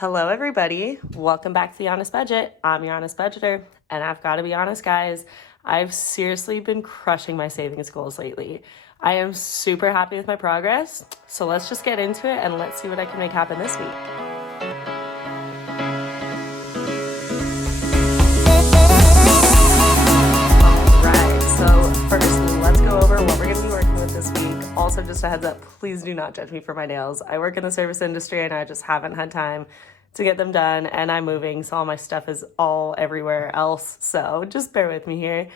Hello, everybody. Welcome back to The Honest Budget. I'm your honest budgeter, and I've got to be honest, guys. I've seriously been crushing my savings goals lately. I am super happy with my progress, so let's just get into it and let's see what I can make happen this week. Let's go over what we're going to be working with this week. Also, just a heads up, please do not judge me for my nails. I work in the service industry and I just haven't had time to get them done, and I'm moving, so all my stuff is all everywhere else, so just bear with me here.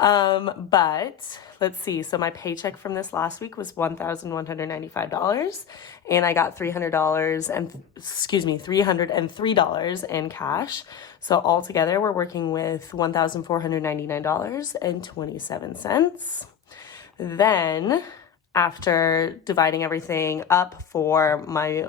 But let's see. So my paycheck from this last week was $1,195, and I got $303 in cash. So altogether, we're working with $1,499.27. Then, after dividing everything up for my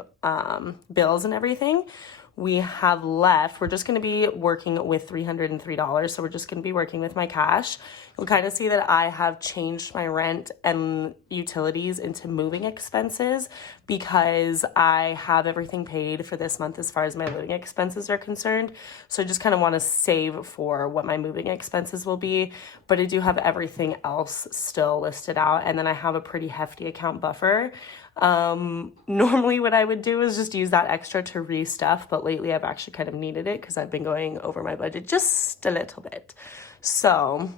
bills and everything, we have left, we're just going to be working with $303. So we're just going to be working with my cash. You'll kind of see that I have changed my rent and utilities into moving expenses because I have everything paid for this month as far as my living expenses are concerned. So I just kind of want to save for what my moving expenses will be, but I do have everything else still listed out. And then I have a pretty hefty account buffer. Normally what I would do is just use that extra to restuff, but lately I've actually kind of needed it because I've been going over my budget just a little bit. So,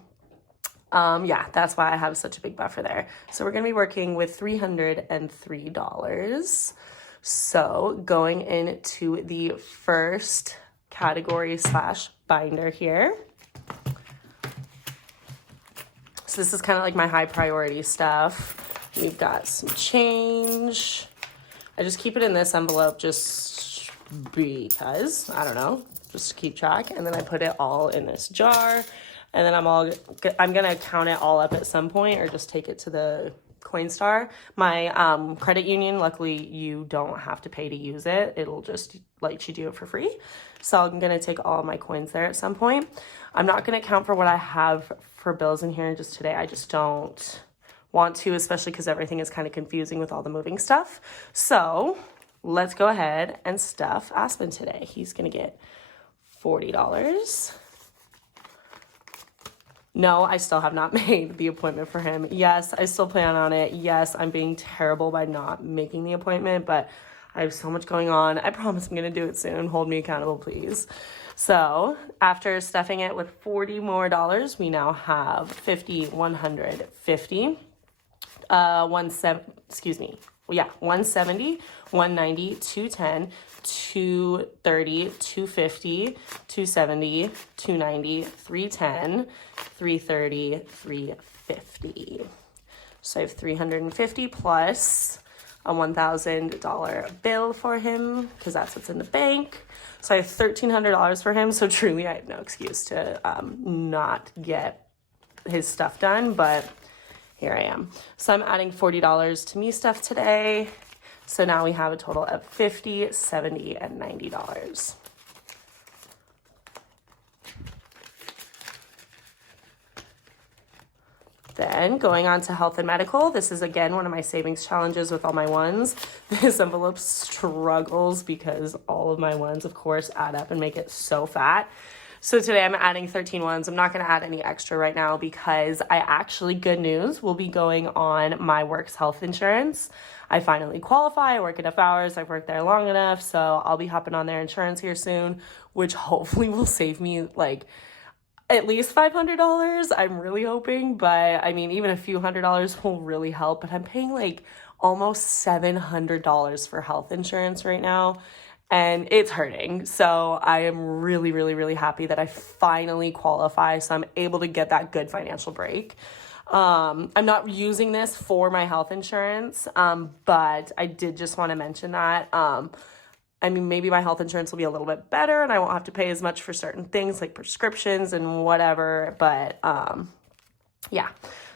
yeah, that's why I have such a big buffer there. So we're going to be working with $303. So going into the first category / binder here. So this is kind of like my high priority stuff. We've got some change. I just keep it in this envelope just because, I don't know, just to keep track. And then I put it all in this jar. And then I'm going to count it all up at some point or just take it to the Coinstar. My credit union, luckily, you don't have to pay to use it. It'll just let you do it for free. So I'm going to take all of my coins there at some point. I'm not going to count for what I have for bills in here just today. I just don't want to, especially because everything is kind of confusing with all the moving stuff. So let's go ahead and stuff Aspen today. He's going to get $40. No, I still have not made the appointment for him. Yes, I still plan on it. Yes, I'm being terrible by not making the appointment, but I have so much going on. I promise I'm going to do it soon. Hold me accountable, please. So after stuffing it with $40 more, we now have 50, 150, 170, 190, 210, 230, 250, 270, 290, 310, 330, 350. So I have 350 plus a $1,000 bill for him because that's what's in the bank. So I have $1,300 for him. So truly, I have no excuse to not get his stuff done, but here I am. So I'm adding $40 to me stuff today. So now we have a total of $50, $70, and $90. Then going on to health and medical. This is again one of my savings challenges with all my ones. This envelope struggles because all of my ones, of course, add up and make it so fat. So today I'm adding 13 ones. I'm not going to add any extra right now because I actually, good news, will be going on my work's health insurance. I finally qualify. I work enough hours. I've worked there long enough. So I'll be hopping on their insurance here soon, which hopefully will save me like at least $500. I'm really hoping, but I mean, even a few $100s will really help. But I'm paying like almost $700 for health insurance right now, and it's hurting. So I am really, really, really happy that I finally qualify. So I'm able to get that good financial break. I'm not using this for my health insurance, but I did just want to mention that. I mean, maybe my health insurance will be a little bit better and I won't have to pay as much for certain things like prescriptions and whatever. But yeah.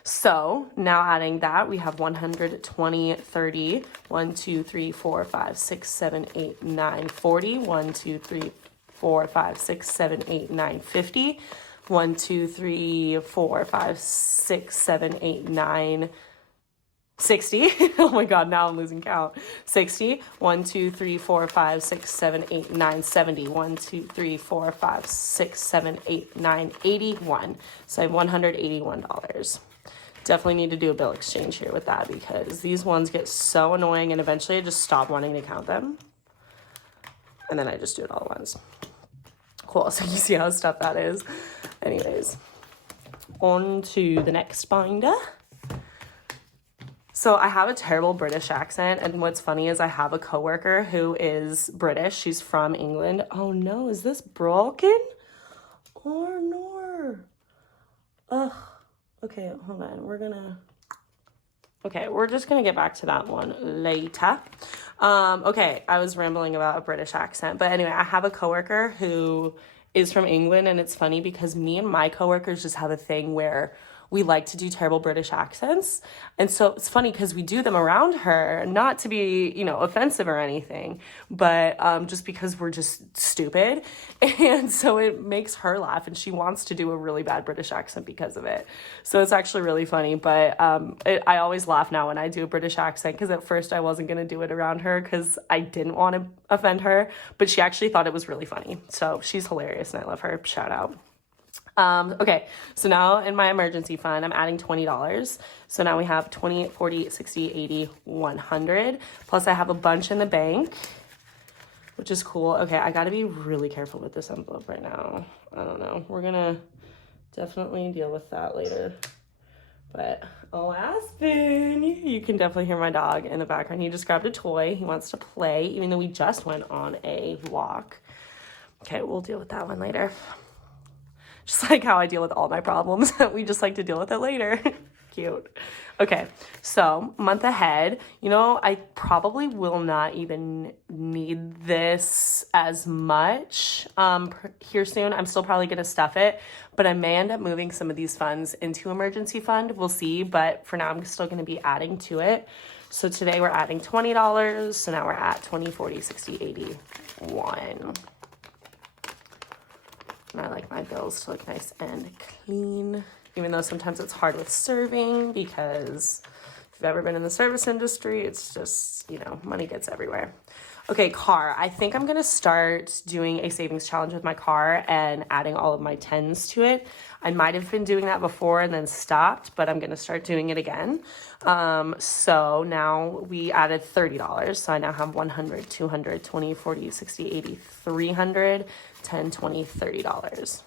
So now adding that, we have 120, 30, 1, 2, 3, 4, 5, 6, 7, 8, 9, 40, 1, 2, 3, 4, 5, 6, 7, 8, 9, 50, 1, 2, 3, 4, 5, 6, 7, 8, 9, 60. Oh my God, now I'm losing count. 60. 1, 2, 3, 4, 5, 6, 7, 8, 9, 70. 1, 2, 3, 4, 5, 6, 7, 8, 9, 81. So I have $181. Definitely need to do a bill exchange here with that because these ones get so annoying and eventually I just stop wanting to count them. And then I just do it all at once. Cool, so you see how stuff that is. Anyways, on to the next binder. So I have a terrible British accent, and what's funny is I have a coworker who is British. She's from England. Oh no, is this broken? Oh no. Ugh. Okay, hold on. We're just gonna get back to that one later. Okay, I was rambling about a British accent, but anyway, I have a coworker who is from England, and it's funny because me and my coworkers just have a thing where we like to do terrible British accents. And so it's funny because we do them around her, not to be, offensive or anything, but just because we're just stupid. And so it makes her laugh and she wants to do a really bad British accent because of it. So it's actually really funny, but I always laugh now when I do a British accent because at first I wasn't going to do it around her because I didn't want to offend her, but she actually thought it was really funny. So she's hilarious and I love her. Shout out. Okay, so now in my emergency fund, I'm adding $20. So now we have 20, 40, 60, 80, 100. Plus I have a bunch in the bank, which is cool. Okay, I gotta be really careful with this envelope right now. I don't know. We're gonna definitely deal with that later. But, oh, Aspen, you can definitely hear my dog in the background. He just grabbed a toy. He wants to play, even though we just went on a walk. Okay, we'll deal with that one later. Just like how I deal with all my problems. We just like to deal with it later. Cute. Okay, so month ahead. I probably will not even need this as much here soon. I'm still probably going to stuff it, but I may end up moving some of these funds into emergency fund. We'll see, but for now I'm still going to be adding to it. So today we're adding $20. So now we're at 20, 40, 60, 80, 1. And I like my bills to look nice and clean, even though sometimes it's hard with serving because if you've ever been in the service industry, it's just, money gets everywhere. Okay, car. I think I'm going to start doing a savings challenge with my car and adding all of my 10s to it. I might have been doing that before and then stopped, but I'm going to start doing it again. So now we added $30. So I now have 100, 200, 20, 40, 60, 80, 300, 10, 20, $30.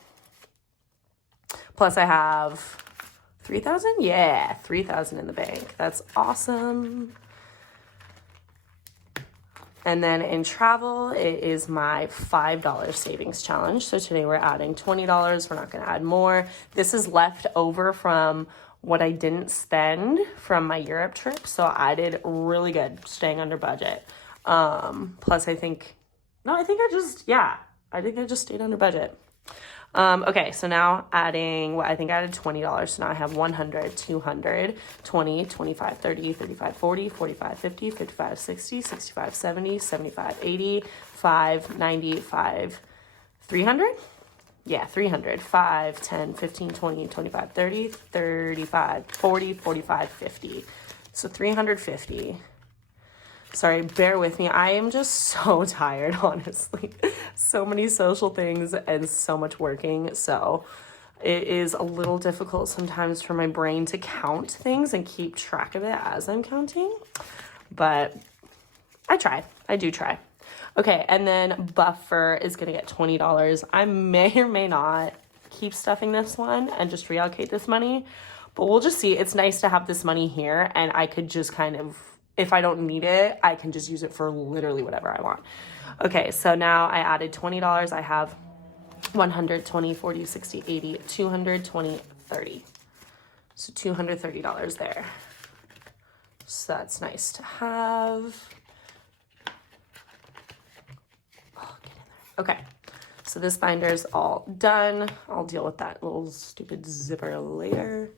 Plus I have 3,000? Yeah, 3,000 in the bank. That's awesome. And then in travel, it is my $5 savings challenge. So today we're adding $20. We're not going to add more. This is left over from what I didn't spend from my Europe trip. So I did really good staying under budget. Plus I think I just stayed under budget. Okay, so now adding, I think I added $20. So now I have 100, 200, 20, 25, 30, 35, 40, 45, 50, 55, 60, 65, 70, 75, 80, 5, 90, 5, 300? Yeah, 300, 5, 10, 15, 20, 25, 30, 35, 40, 45, 50. So 350. Sorry, bear with me. I am just so tired, honestly. So many social things and so much working. So it is a little difficult sometimes for my brain to count things and keep track of it as I'm counting. But I try. I do try. Okay, and then buffer is going to get $20. I may or may not keep stuffing this one and just reallocate this money. But we'll just see. It's nice to have this money here and I could just kind of, if I don't need it, I can just use it for literally whatever I want. Okay, so now I added $20. I have 100, 20, 40, 60, 80, 200, 20, 30. So $230 there. So that's nice to have. Oh, get in there. Okay, so this binder is all done. I'll deal with that little stupid zipper later.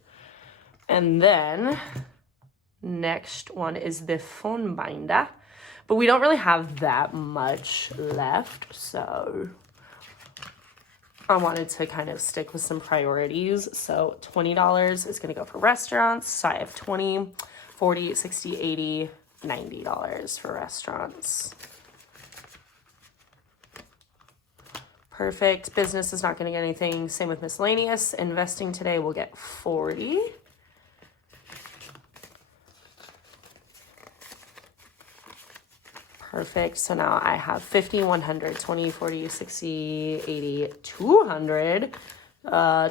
And then next one is the phone binder, but we don't really have that much left, so I wanted to kind of stick with some priorities. So $20 is going to go for restaurants. So I have 20. $40, $60, $80, $90 for restaurants. Perfect. Business is not going to get anything. Same with miscellaneous. Investing today will get 40. Perfect. So now I have 50, 100, 20, 40, 60, 80, 200,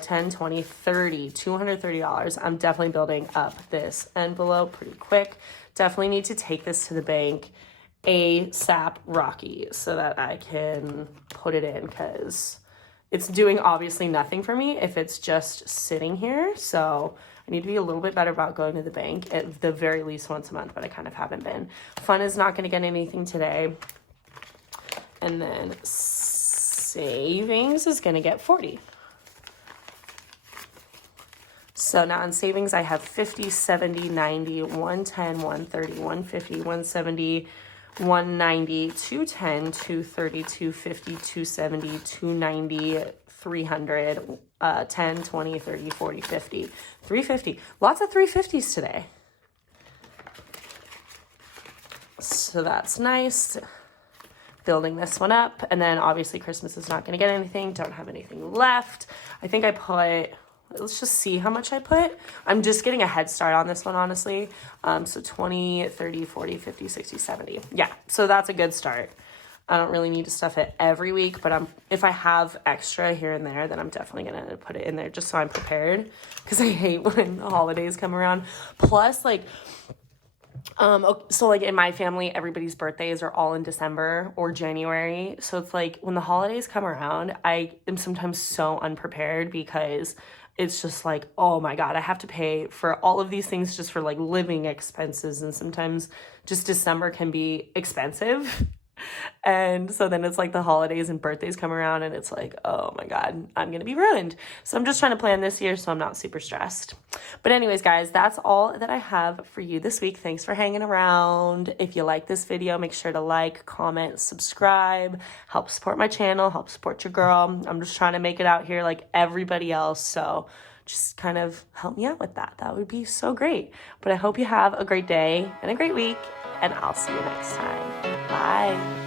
10, 20, 30, $230. I'm definitely building up this envelope pretty quick. Definitely need to take this to the bank ASAP Rocky so that I can put it in, because it's doing obviously nothing for me if it's just sitting here. So I need to be a little bit better about going to the bank at the very least once a month, but I kind of haven't been. Fun is not going to get anything today. And then savings is going to get 40. So now in savings, I have 50, 70, 90, 110, 130, 150, 170, 190, 210, 230, 250, 270, 290, 300, 10, 20, 30, 40, 50, 350. Lots of 350s today. So that's nice. Building this one up. And then obviously Christmas is not going to get anything. Don't have anything left. I think I put... Let's just see how much I put. I'm just getting a head start on this one, honestly. So 20, 30, 40, 50, 60, 70. Yeah, so that's a good start. I don't really need to stuff it every week, but if I have extra here and there, then I'm definitely going to put it in there just so I'm prepared, because I hate when the holidays come around. Plus, like, so like in my family, everybody's birthdays are all in December or January. So it's like when the holidays come around, I am sometimes so unprepared, because it's just like, oh my God, I have to pay for all of these things just for like living expenses. And sometimes just December can be expensive. And so then it's like the holidays and birthdays come around and it's like, oh my God, I'm going to be ruined. So I'm just trying to plan this year so I'm not super stressed. But anyways, guys, that's all that I have for you this week. Thanks for hanging around. If you like this video, make sure to like, comment, subscribe, help support my channel, help support your girl. I'm just trying to make it out here like everybody else. So just kind of help me out with that. That would be so great. But I hope you have a great day and a great week, and I'll see you next time. Bye.